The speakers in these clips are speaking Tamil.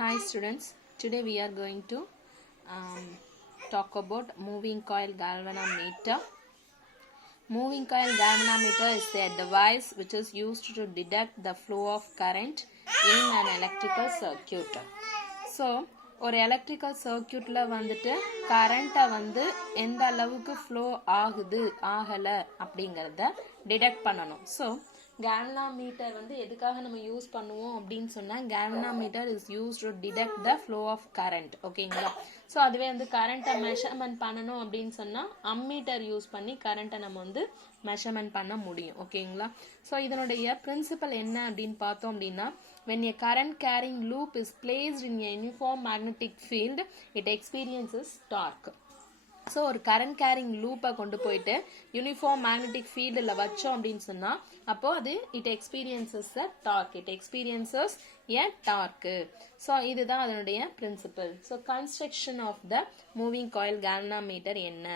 Hi students, today we are going to talk about moving coil galvanometer. Moving coil galvanometer is a device which is used to detect the flow of current in an electrical circuit. So, ஒரு எலக்ட்ரிக்கல் சர்க்கியூட்ல வந்துட்டு கரண்ட்டை வந்து எந்த அளவுக்கு ஃப்ளோ ஆகுது ஆகலை அப்படிங்கிறத டிடெக்ட் பண்ணணும். ஸோ galvanometer வந்து எதுக்காக நம்ம யூஸ் பண்ணுவோம் அப்படின்னு சொன்னால் galvanometer is used to detect the flow of current. ஓகேங்களா? ஸோ அதுவே வந்து கரண்ட்டை மெஷர்மெண்ட் பண்ணணும் அப்படின்னு சொன்னால் அம்மீட்டர் யூஸ் பண்ணி கரண்ட்டை நம்ம வந்து மெஷர்மெண்ட் பண்ண முடியும். ஓகேங்களா? ஸோ இதனுடைய பிரின்சிபல் என்ன அப்படின்னு பார்த்தோம் அப்படின்னா, when a current carrying loop is placed in a uniform magnetic field, it experiences torque. So ஒரு கரண்ட் கேரிங் லூப்பை கொண்டு போயிட்டு யூனிஃபார்ம் மேக்னெட்டிக் ஃபீல்டில் வச்சோம் அப்படின்னு சொன்னால் அப்போ அது it experiences a torque, it experiences a torque. So இதுதான் அதனுடைய principle. So construction of the moving coil galvanometer என்ன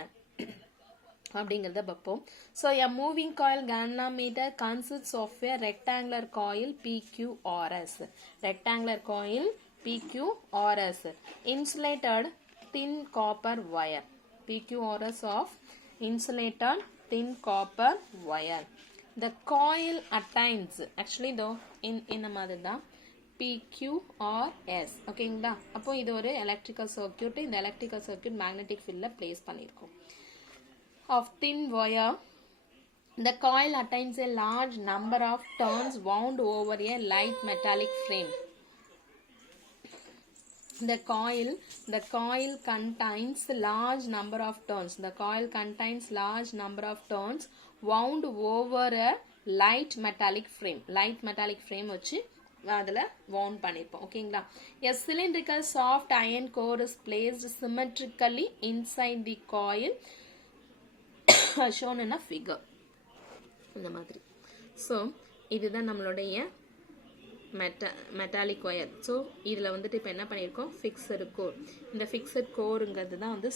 அப்படிங்கிறத பார்ப்போம். So a moving coil galvanometer consists of a rectangular coil PQRS. Rectangular coil PQRS insulated thin copper wire. PQRS of insulated thin copper wire. The coil attains actually though in மாதிரி தான் PQRS. ஓகேங்களா? அப்போ இது ஒரு எலக்ட்ரிக்கல் சர்க்கியூட். இந்த எலக்ட்ரிக்கல் சர்க்கியூட் மேக்னெட்டிக் ஃபீல்டில் பிளேஸ் பண்ணியிருக்கோம். Of thin wire, the coil attains a large number of turns wound over a light metallic frame. The coil contains large number of turns. The coil contains large number of turns wound over a light metallic frame. Light metallic frame வச்சு அதில் wound பண்ணிருப்போம். ஓகேங்களா? A cylindrical soft iron core is placed symmetrically inside the coil shown in a figure. இந்த மாதிரி. ஸோ இதுதான் நம்மளுடைய மெட்டாலிக் ஒயர். ஸோ இதில் வந்துட்டு இப்போ என்ன பண்ணியிருக்கோம், ஃபிக்ஸடு கோர். இந்த ஃபிக்ஸட் கோருங்கிறது தான் வந்து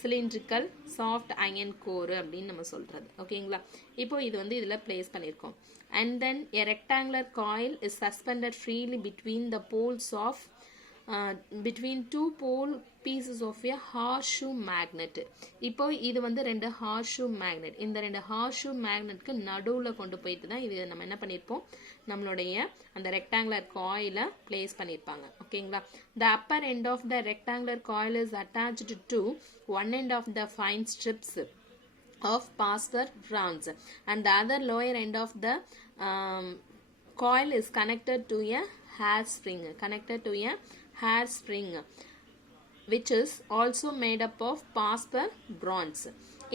சிலிண்ட்ரிக்கல் சாஃப்ட் அயன் கோரு அப்படின்னு நம்ம சொல்கிறது. ஓகேங்களா? இப்போ இது வந்து இதில் பிளேஸ் பண்ணியிருக்கோம். And then a rectangular coil is suspended freely between two pole pieces of a horseshoe magnet. இப்போ இது வந்து ரெண்டு horseshoe magnet. இந்த ரெண்டு horseshoe magnetக்கு நடுவில் கொண்டு போயிட்டு தான் இது நம்ம என்ன பண்ணியிருப்போம், நம்மளுடைய அந்த ரெக்டாங்குலர் காயிலை பிளேஸ் பண்ணியிருப்பாங்க. ஓகேங்களா? The upper end of the rectangular coil is attached to one end of the fine strips of Pasteur rounds and the other lower end of the coil is connected to a hair spring which is also made up of Pasteur bronze.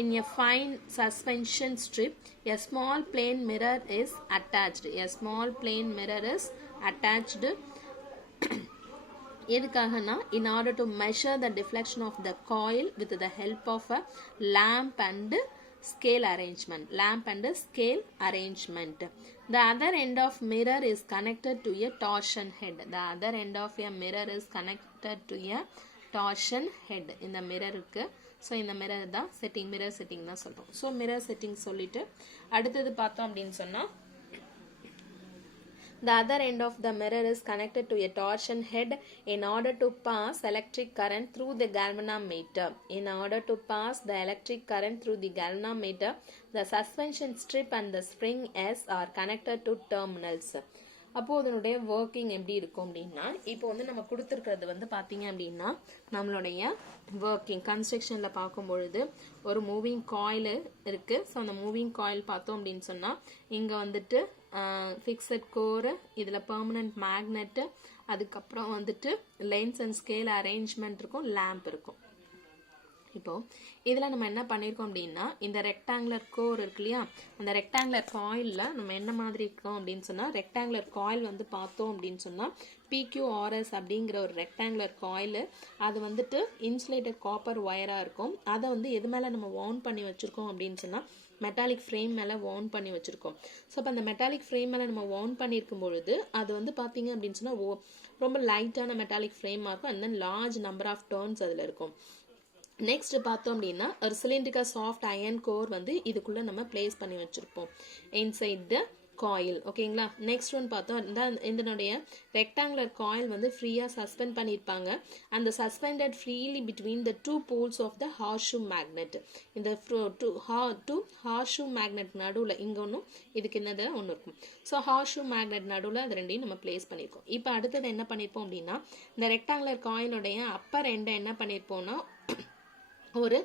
In a fine suspension strip, a small plane mirror is attached. எதுக்காகனா in order to measure the deflection of the coil with the help of a lamp and scale arrangement. The other end of mirror is connected to a torsion head. இந்த மிரருக்கு. ஸோ இந்த மிரர் தான் மிரர் செட்டிங் தான் சொல்கிறோம். ஸோ மிரர் செட்டிங் சொல்லிட்டு அடுத்தது பார்த்தோம் அப்படின்னு சொன்னால், the other end of the mirror is connected to a torsion head in order to pass electric current through the galvanometer. The suspension strip and the spring S are connected to terminals. அப்போது அதனுடைய ஒர்க்கிங் எப்படி இருக்கும் அப்படின்னா, இப்போ வந்து நம்ம கொடுத்துருக்கிறது வந்து பார்த்தீங்க அப்படின்னா நம்மளுடைய ஒர்க்கிங் கன்ஸ்ட்ரக்ஷனில் பார்க்கும்பொழுது ஒரு மூவிங் காயில் இருக்குது. ஸோ அந்த மூவிங் காயில் பார்த்தோம் அப்படின்னு சொன்னால் இங்கே வந்துட்டு ஃபிக்ஸட் கோரு, இதில் பெர்மனன்ட் மேக்னெட்டு, அதுக்கப்புறம் வந்துட்டு லென்ஸ் அண்ட் ஸ்கேல் அரேஞ்ச்மெண்ட் இருக்கும், லேம்ப் இருக்கும். இப்போ இதில் நம்ம என்ன பண்ணியிருக்கோம் அப்படின்னா, இந்த ரெக்டாங்குலர் கோர் இருக்கு இல்லையா, அந்த ரெக்டாங்குலர் காயிலில் நம்ம என்ன மாதிரி இருக்கோம் அப்படின்னு சொன்னால், ரெக்டாங்குலர் காயில் வந்து பார்த்தோம் அப்படின்னு சொன்னால் PQRS அப்படிங்கிற ஒரு ரெக்டாங்குலர் காயில், அது வந்துட்டு இன்சுலேட்டட் காப்பர் ஒயராக இருக்கும். அதை வந்து எது மேலே நம்ம வவுண்ட் பண்ணி வச்சுருக்கோம் அப்படின்னு சொன்னால் மெட்டாலிக் ஃப்ரேம் மேலே வவுண்ட் பண்ணி வச்சுருக்கோம். ஸோ அப்போ அந்த மெட்டாலிக் ஃப்ரேம் மேலே நம்ம வவுண்ட் பண்ணியிருக்கும் பொழுது அது வந்து பார்த்தீங்க அப்படின்னு சொன்னால் ரொம்ப லைட்டான மெட்டாலிக் ஃப்ரேமாக இருக்கும். And then large number of turns அதில் இருக்கும். நெக்ஸ்ட் பார்த்தோம் அப்படின்னா ஒரு சிலிண்ட்ரிக்கல் சாஃப்ட் அயன் கோர் வந்து இதுக்குள்ளே நம்ம பிளேஸ் பண்ணி வச்சுருப்போம் இன்சைட் த காயில். ஓகேங்களா. நெக்ஸ்ட் ஒன் பார்த்தோம் இதனுடைய ரெக்டாங்குலர் காயில் வந்து ஃப்ரீயாக சஸ்பெண்ட் பண்ணியிருப்பாங்க. அந்த suspended freely between the two poles of the horseshoe magnet. இந்த டூ ஹார்ஷூ மேக்னெட் நடுவில் இங்கே ஒன்றும் இதுக்கு என்னது ஒன்று இருக்கும். ஸோ ஹார்ஷூ மேக்னெட் நடுவில் அது ரெண்டையும் நம்ம பிளேஸ் பண்ணியிருக்கோம். இப்போ அடுத்தது என்ன பண்ணியிருப்போம் அப்படின்னா இந்த ரெக்டாங்குலர் காயிலுடைய அப்பர் எண்டை என்ன பண்ணியிருப்போம்னா ஒரு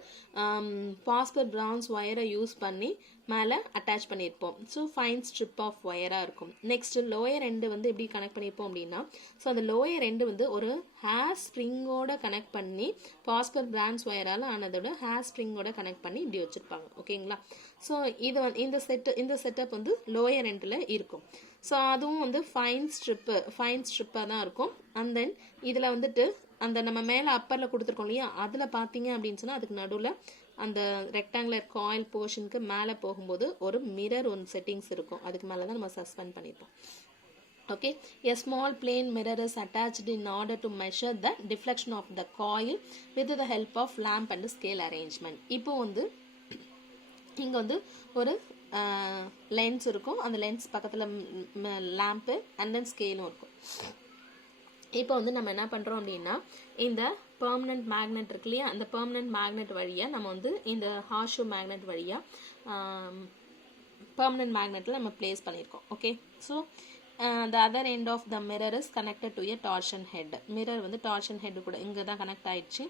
பாஸ்பர் பிரான்ஸ் ஒயரை யூஸ் பண்ணி மேலே அட்டாச் பண்ணியிருப்போம். ஸோ ஃபைன் ஸ்ட்ரிப் ஆஃப் ஒயராக இருக்கும். நெக்ஸ்ட் லோயர் எண்டு வந்து எப்படி கனெக்ட் பண்ணியிருப்போம் அப்படின்னா ஸோ அந்த லோயர் எண்டு வந்து ஒரு ஹேர் ஸ்ப்ரிங்கோட கனெக்ட் பண்ணி பாஸ்பர் பிரான்ஸ் ஒயரால் ஆனதோட ஹேர் ஸ்ப்ரிங்கோட கனெக்ட் பண்ணி இப்படி வச்சுருப்பாங்க. ஓகேங்களா. ஸோ இது இந்த செட்டப் வந்து லோயர் எண்டில் இருக்கும். ஸோ அதுவும் வந்து ஃபைன் ஸ்ட்ரிப்பாக தான் இருக்கும். அண்ட் தென் இதில் வந்துட்டு அந்த நம்ம மேலே அப்பரில் கொடுத்துருக்கோம் இல்லையா அதில் பார்த்தீங்க அப்படின்னு சொன்னால் அதுக்கு நடுவில் அந்த ரெக்டாங்குலர் காயில் போர்ஷனுக்கு மேலே போகும்போது ஒரு மிரர் ஒன்று செட்டிங்ஸ் இருக்கும். அதுக்கு மேலே தான் நம்ம சஸ்பெண்ட் பண்ணியிருப்போம். Okay, a small plane mirror is attached in order to measure the deflection of the coil with the help of lamp and scale arrangement. இப்போ வந்து இங்கே வந்து ஒரு லென்ஸ் இருக்கும். அந்த லென்ஸ் பக்கத்தில் லேம்ப்பு அண்ட் தென் ஸ்கேலும் இருக்கும். இப்போ வந்து நம்ம என்ன பண்ணுறோம் அப்படின்னா இந்த பெர்மனன்ட் மேக்னெட் இருக்கு இல்லையா அந்த பெர்மனன்ட் மேக்னெட் வழியாக நம்ம வந்து இந்த ஹார்ஷூ மேக்னெட் வழியாக பெர்மனன்ட் மேக்னெட்டில் நம்ம பிளேஸ் பண்ணியிருக்கோம். Okay. So the other end of the mirror is connected to a torsion head. Mirror வந்து டார்ஷன் ஹெட் கூட இங்கே தான் கனெக்ட் ஆயிடுச்சு.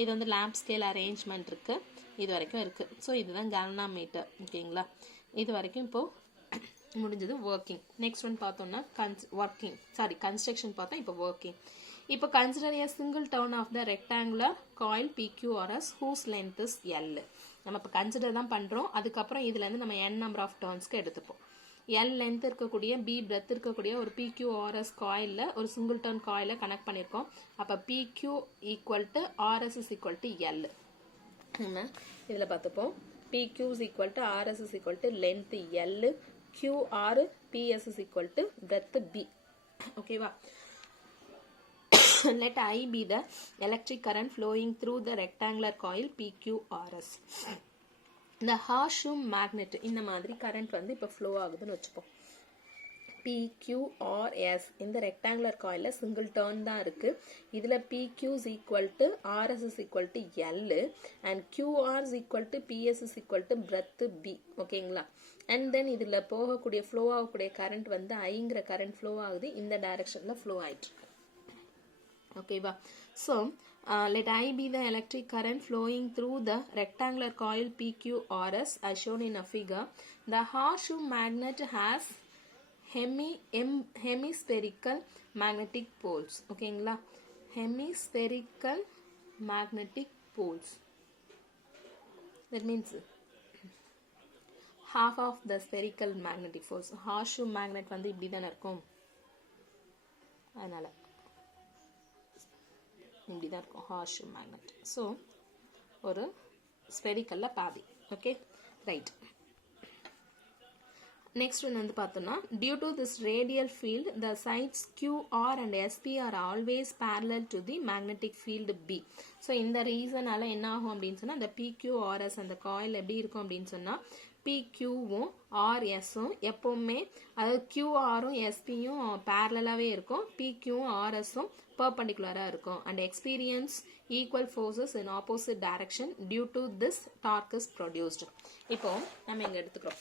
இது வந்து லேம்ப் ஸ்கேல் அரேஞ்ச்மெண்ட் இருக்குது. இது வரைக்கும் இருக்குது. ஸோ இதுதான் galvanometer. ஓகேங்களா. இது வரைக்கும் இப்போது முடிஞ்சது ஒர்க்கிங். நெக்ஸ்ட் ஒன் பார்த்தோம்னா கன்ஸ்ட்ரக்ஷன் பார்த்தோம். இப்போ ஒர்க்கிங். இப்போ consider a single turn of the rectangular coil PQRS whose length is L. நம்ம இப்போ கன்சிடர் தான் பண்ணுறோம். அதுக்கப்புறம் இதுலேருந்து நம்ம n number of turnsக்கு எடுத்துப்போம். L லென்த் இருக்கக்கூடிய B பிரெத் இருக்கக்கூடிய ஒரு PQRS காயிலில் ஒரு சிங்கிள் டர்ன் காயிலை கனெக்ட் பண்ணியிருக்கோம். அப்போ PQ equal to RS is equal to L. நம்ம இதில் பார்த்துப்போம். PQ is equal to RS is equal டு லென்த் L, QR, PS is equal to breadth B. ஓகேவா. Let I be the electric current flowing through the rectangular coil PQRS. இந்த ஹார்ஷூ மேக்னெட் இந்த மாதிரி கரண்ட் வந்து இப்போ ஃப்ளோ ஆகுதுன்னு வச்சுப்போம். PQRS இந்த ரெக்டாங்குலர் காயிலில் சிங்கிள் டர்ன் தான் இருக்குது. இதில் PQ is equal to RS is equal to L and QR is equal to PS is equal to breadth B. ஓகேங்களா. அண்ட் தென் இதில் போகக்கூடிய ஃப்ளோ ஆகக்கூடிய கரண்ட் வந்து ஐங்கிற கரண்ட் ஃப்ளோ ஆகுது. இந்த டைரக்ஷனில் ஃப்ளோ ஆகிட்டு. ஓகேவா. So let I be the electric current flowing through the rectangular coil PQRS as shown in a figure. The horseshoe magnet has hemispherical magnetic poles. ஓகேங்களா. hemispherical magnetic poles. That means half of the spherical magnetic force. horseshoe magnet வந்து இப்படி தானே இருக்கும். அதனால் இப்படி தான் இருக்கும் ஹார்ஷூ மேக்னெட். ஸோ ஒரு ஸ்பெரிக்கல்ல பாதி. Okay right. நெக்ஸ்ட் ஒன்று வந்து பார்த்தோம்னா due to this radial field the sides QR and SP are always parallel to the magnetic field B. So இந்த ரீசனால் என்ன ஆகும் அப்படின்னு சொன்னால் இந்த PQRS அந்த காயில் எப்படி இருக்கும் அப்படின்னு சொன்னால் PQவும் RSும் எப்போவுமே அதாவது QRும் SPயும் பேரலாகவே இருக்கும். PQவும் RSும் perpendicular-ஆக இருக்கும். and experience equal forces in opposite direction due to this torque is produced. இப்போ நம்ம இங்கே எடுத்துக்கிறோம்.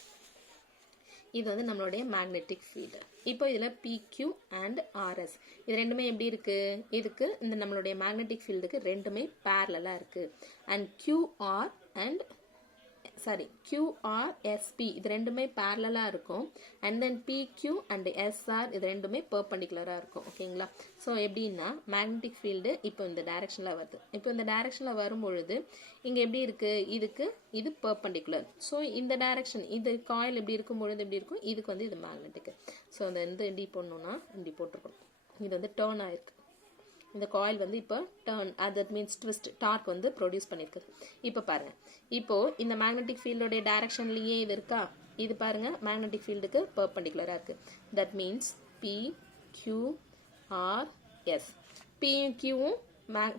இது வந்து நம்மளுடைய மேக்னெட்டிக் ஃபீல்டு. இப்போ இதில் PQ அண்ட் RS இது ரெண்டுமே எப்படி இருக்குது. இதுக்கு இந்த நம்மளுடைய மேக்னெட்டிக் ஃபீல்டுக்கு ரெண்டுமே பேரலாக இருக்குது. அண்ட் QRSP இது ரெண்டுமே பேரலாக இருக்கும். And then PQ and SR இது ரெண்டுமே பெர்பெண்டிகுலராக இருக்கும். ஓகேங்களா. ஸோ எப்படின்னா மேக்னெட்டிக் ஃபீல்டு இப்போ இந்த டைரக்ஷனில் வருது. இப்போ இந்த டைரக்ஷனில் வரும்பொழுது இங்கே எப்படி இருக்குது. இது பெர்பெண்டிகுலர். ஸோ இந்த டைரக்ஷன் இது காயில் எப்படி இருக்கும் பொழுது எப்படி இருக்கும். இதுக்கு வந்து இது மேக்னெட்டிக்கு. ஸோ அந்த எப்படி போடணும்னா இப்படி போட்டிருக்கணும். இது வந்து டேர்ன் ஆயிருக்கு. இந்த காயில் வந்து இப்போ turn that means twist torque வந்து ப்ரொடியூஸ் பண்ணியிருக்குது. இப்போ பாருங்கள். இப்போது இந்த மேக்னெட்டிக் ஃபீல்டோடைய டைரக்ஷன்லேயே இது இருக்கா. இது பாருங்கள் மேக்னெட்டிக் ஃபீல்டுக்கு பெர்பெண்டிகுலராக இருக்குது. That means PQRS.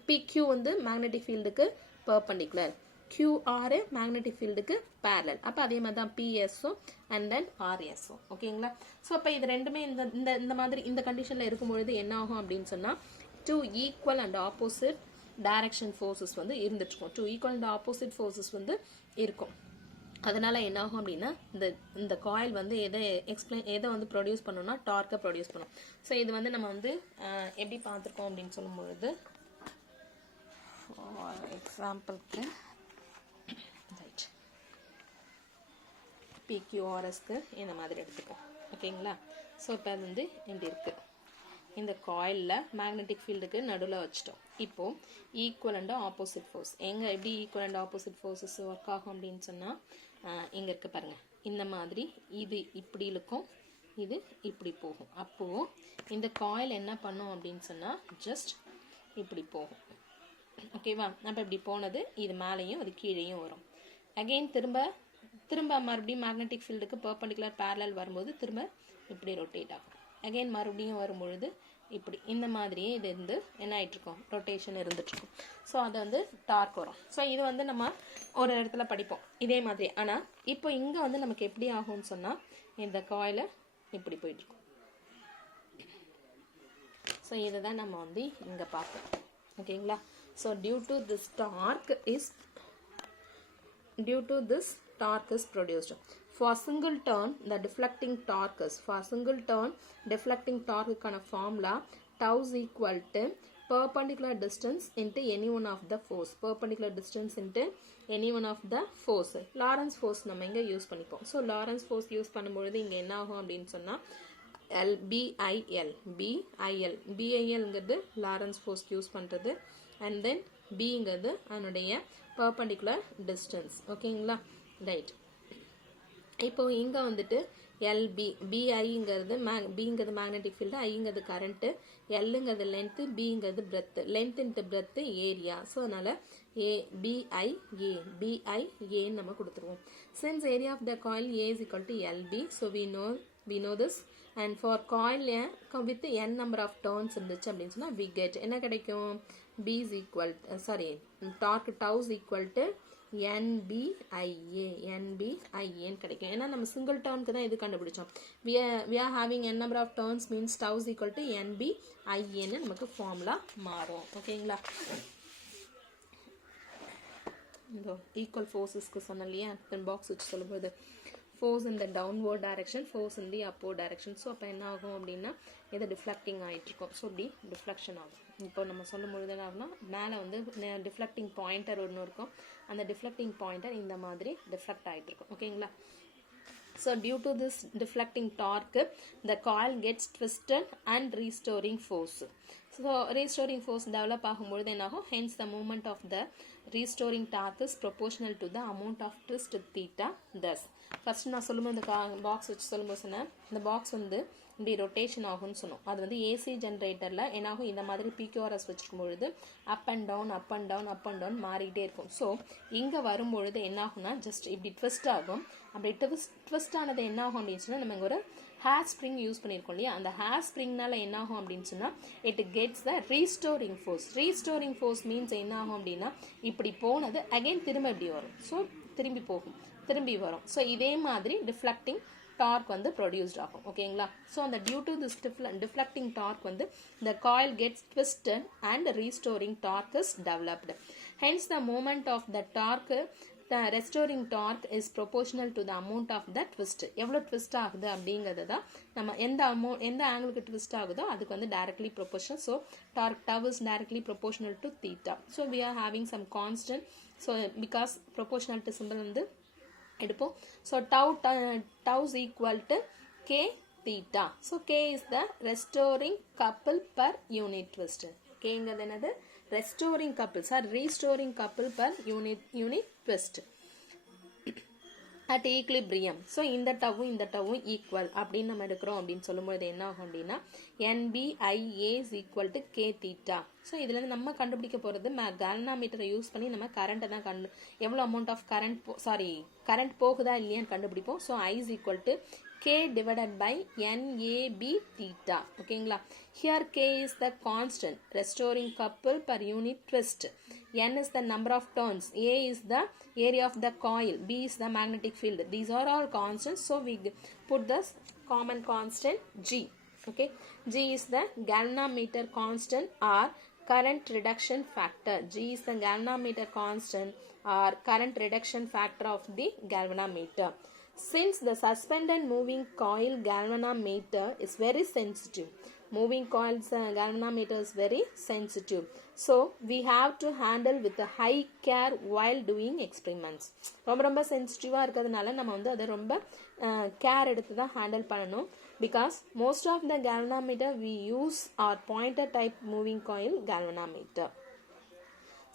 PQ வந்து மேக்னெட்டிக் ஃபீல்டுக்கு பெர்பெண்டிகுலர். QR மேக்னெட்டிக் ஃபீல்டுக்கு பேரலல். அப்போ அதே மாதிரி தான் PSO அண்ட் தென் RSO. ஓகேங்களா? ஸோ அப்போ இது ரெண்டுமே இந்த மாதிரி இந்த கண்டிஷனில் இருக்கும்பொழுது என்ன ஆகும் அப்படின்னு சொன்னால் two equal and opposite direction forces வந்து இருந்துட்டுருக்கும். Two equal and opposite forces வந்து இருக்கும். அதனால என்ன ஆகும் அப்படின்னா இந்த காயில் வந்து எதை வந்து ப்ரொடியூஸ் பண்ணணும்னா டார்க்கை ப்ரொடியூஸ் பண்ணும். ஸோ இது வந்து நம்ம வந்து எப்படி பார்த்துருக்கோம் அப்படின்னு சொல்லும்பொழுது எக்ஸாம்பிளுக்கு ரைட் PQRSக்கு இந்த மாதிரி எடுத்துப்போம். ஓகேங்களா? ஸோ இப்போ அது வந்து இப்படி இருக்குது. இந்த காயிலில் மேக்னெட்டிக் ஃபீல்டுக்கு நடுவில் வச்சிட்டோம். இப்போது ஈக்குவல் அண்ட் ஆப்போசிட் ஃபோர்ஸ் எப்படி equal and opposite forces work ஆகும் அப்படின்னு சொன்னால் இங்கே இருக்குது பாருங்கள். இந்த மாதிரி இது இப்படி இருக்கும், இது இப்படி போகும். அப்போது இந்த காயில் என்ன பண்ணும் அப்படின்னு சொன்னால் ஜஸ்ட் இப்படி போகும். ஓகேவா? அப்போ இப்படி போனது இது மேலேயும் அது கீழேயும் வரும். அகெயின் திரும்ப மறுபடியும் மேக்னெட்டிக் ஃபீல்டுக்கு பெர்பெண்டிகுலர் பேரலல் வரும்போது திரும்ப இப்படி ரொட்டேட் ஆகும். அகெயின் மறுபடியும் வரும்பொழுது இப்படி இந்த மாதிரியே இது வந்து என்ன ஆகிட்ருக்கோம், ரொட்டேஷன் இருந்துகிட்ருக்கும். ஸோ அது வந்து டார்க் வரும். ஸோ இது வந்து நம்ம ஒரு இடத்துல படிப்போம் இதே மாதிரி. ஆனால் இப்போ இங்கே வந்து நமக்கு எப்படி ஆகும்னு சொன்னால் இந்த காயிலை இப்படி போயிட்டுருக்கும். ஸோ இதை தான் நம்ம வந்து இங்கே பார்ப்போம். ஓகேங்களா? So due to this torque is produced. For single turn, the deflecting torque is, for single turn, deflecting torque kind of formula, tau is equal to perpendicular distance into any one of the force. Perpendicular distance into any one of the force. Lorentz force நம்ம இங்க யூஸ் பண்ணிப்போம். So Lorentz force யூஸ் பண்ணும்பொழுது இங்க என்ன ஆகும் அப்படின்னு சொன்னா BIL Lorentz force யூஸ் பண்றது, and then Bங்கிறது அதனுடைய perpendicular distance. ஓகேங்களா? ரைட். இப்போ இங்கே வந்துட்டு BIங்கிறது Bங்கிறது மேக்னெட்டிக் ஃபீல்டு, ஐங்கிறது கரண்ட்டு, Lங்கிறது லென்த்து, Bங்கிறது breadth. Length into breadth area. So அதனால் BIAன்னு நம்ம கொடுத்துருவோம். Since area of the coil A is equal to LB, so we know this. And for coil with n number of turns இருந்துச்சு அப்படின்னு சொன்னால் we get என்ன கிடைக்கும், B is equal torque tau is equal to NBIA கிடைக்கும். ஏன்னா நம்ம சிங்கிள் டர்னுக்கு தான் இது கண்டுபிடிச்சோம். we are having n number of turns means tau is equal to NBIAன்னு நமக்கு ஃபார்முலா மாறும். ஓகேங்களா? இந்த ஈக்குவல் ஃபோர்ஸஸ்க்கு சொன்னோம் இல்லையா, பாக்ஸ் வச்சு சொல்லும்போது force in the downward direction, force in the upward direction. So அப்போ என்ன ஆகும் அப்படின்னா இது டிஃப்ளெக்டிங் ஆகிட்ருக்கோம். ஸோ இப்படி டிஃப்ளெக்ஷன் ஆகும். இப்போ நம்ம சொல்லும் பொழுது என்ன ஆகும்னா மேலே வந்து டிஃப்ளெக்டிங் பாயிண்டர் ஒன்று இருக்கும். அந்த டிஃப்ளெக்டிங் பாயிண்டர் இந்த மாதிரி டிஃப்ளெக்ட் ஆகிட்ருக்கும். ஓகேங்களா? So due to this deflecting torque, the coil gets twisted and restoring force. So restoring force develop ஆகும்பொழுது என்ன ஆகும், hence the movement of the restoring torque is proportional to the amount of twist theta. Thus first நான் சொல்லும்போது இந்த பாக்ஸ் வச்சு சொல்லும்போது சொன்னேன், இந்த பாக்ஸ் வந்து இப்படி ரொட்டேஷன் ஆகும்னு சொன்னோம். அது வந்து ஏசி ஜென்ரேட்டரில் என்னாகும், இந்த மாதிரி PQRS வச்சுருக்கும் பொழுது அப் அண்ட் டவுன் மாறிக்கிட்டே இருக்கும். ஸோ இங்கே வரும்பொழுது என்ன ஆகும்னா ஜஸ்ட் இப்படி ட்விஸ்ட் ஆகும். அப்படி ட்விஸ்ட் ஆனது என்ன ஆகும் அப்படின்னு சொன்னால் நம்ம இங்கே ஒரு ஹேர் ஸ்ப்ரிங் யூஸ் பண்ணியிருக்கோம் இல்லையா, அந்த ஹேர் ஸ்ப்ரிங்னால என்ன ஆகும் அப்படின்னு சொன்னால் it gets the restoring force. Restoring force means என்ன ஆகும் அப்படின்னா இப்படி போனது அகைன் திரும்ப இப்படி வரும். ஸோ திரும்பி வரும். ஸோ இதே மாதிரி டிஃப்ளெக்டிங் டார்க் வந்து ப்ரொடியூஸ்ட் ஆகும். ஓகேங்களா? ஸோ அந்த due to this deflecting torque வந்து the coil gets twisted and restoring torque is developed. Hence the moment of the torque, the restoring torque is proportional to the amount of the twist. எவ்வளோ ட்விஸ்ட் ஆகுது அப்படிங்கிறது தான் நம்ம எந்த ஆங்கிளுக்கு ட்விஸ்ட் ஆகுதோ அதுக்கு வந்து directly proportional. So torque tau is directly proportional to theta. So we are having some constant. So because proportionality symbol வந்து எடுப்போம். So tau is equal to K theta. So K is the restoring couple per unit twist. K ங்கிறது என்னது, restoring couple restoring couple per unit twist at equilibrium. So இந்த டவும் ஈக்குவல் அப்படின்னு நம்ம எடுக்கிறோம் அப்படின்னு சொல்லும்போது என்ன ஆகும் அப்படின்னா NBIA is equal to K theta. So இதுலேருந்து நம்ம கண்டுபிடிக்க போகிறது கால்வனாமீட்டரை யூஸ் பண்ணி நம்ம கரண்ட்டை தான் எவ்வளோ அமௌண்ட் ஆஃப் கரண்ட் போகுதா இல்லையான்னு கண்டுபிடிப்போம். So I is equal to K divided by NAB theta. Okay, here K is the constant restoring couple per unit twist. N is the number of turns. A is the area of the coil. B is the magnetic field. These are all constants. So we put the common constant G. Okay, G is the galvanometer constant or current reduction factor. G is the galvanometer constant or current reduction factor of the galvanometer. Since the suspended moving coil galvanometer is very sensitive, moving coils galvanometer is very sensitive, so we have to handle with a high care while doing experiments. ரொம்ப சென்சிட்டிவாக இருக்கிறதுனால நம்ம வந்து அதை ரொம்ப கேர் எடுத்து தான் ஹேண்டில் பண்ணணும். Because most of the galvanometer we use are pointer type moving coil galvanometer.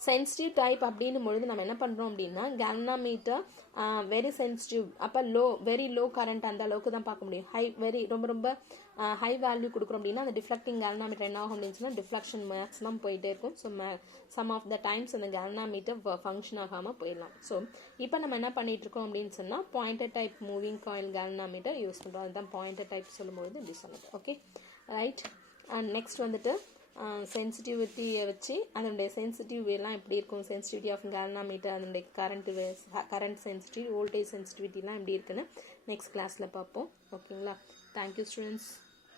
Sensitive type அப்படின்னும் பொழுது நம்ம என்ன பண்ணுறோம் அப்படின்னா galvanometer வெரி சென்சிட்டிவ், அப்போ வெரி லோ கரண்ட் அந்த அளவுக்கு தான் பார்க்க முடியும். ரொம்ப ஹை வேல்யூ கொடுக்குறோம் அப்படின்னா அந்த டிஃப்ளெக்டிங் galvanometer என்ன ஆகும் அப்படின்னு சொன்னால் டிஃப்ளெக்ஷன் மேக்ஸிமம் போயிட்டே இருக்கும். So some of the times அந்த galvanometer ஃபங்க்ஷன் ஆகாமல் போயிடலாம். ஸோ இப்போ நம்ம என்ன பண்ணிட்டு இருக்கோம் அப்படின்னு சொன்னால் pointer type moving coil galvanometer use பண்ணுறோம். அதுதான் பாயிண்டர் டைப் சொல்லும்போது இப்படி சொன்னது. Okay right. அண்ட் நெக்ஸ்ட் வந்துட்டு சென்சிட்டிவிட்டியை வச்சு அதனுடைய சென்சிட்டிவ் எல்லாம் எப்படி இருக்கும், சென்சிட்டிவிட்டி ஆஃப் galvanometer, அதனுடைய கரண்ட் சென்சிட்டிவ், வோல்டேஜ் சென்சிட்டிவிட்டிலாம் எப்படி இருக்குன்னு நெக்ஸ்ட் கிளாஸில் பார்ப்போம். ஓகேங்களா? Thank you students.